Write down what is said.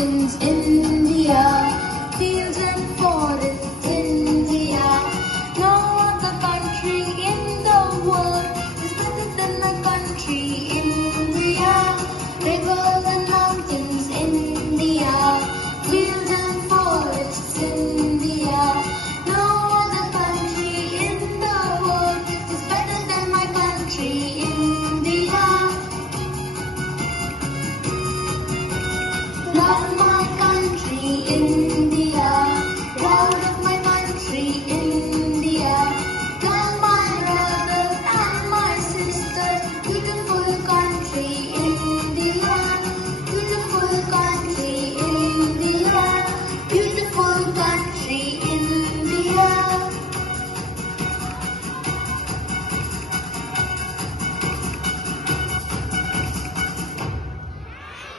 mountains, India, fields and forests, India. No other country in the world is better than my country, India. Rivers and mountains, India, fields and forests, India. No other country in the world is better than my country, India. Love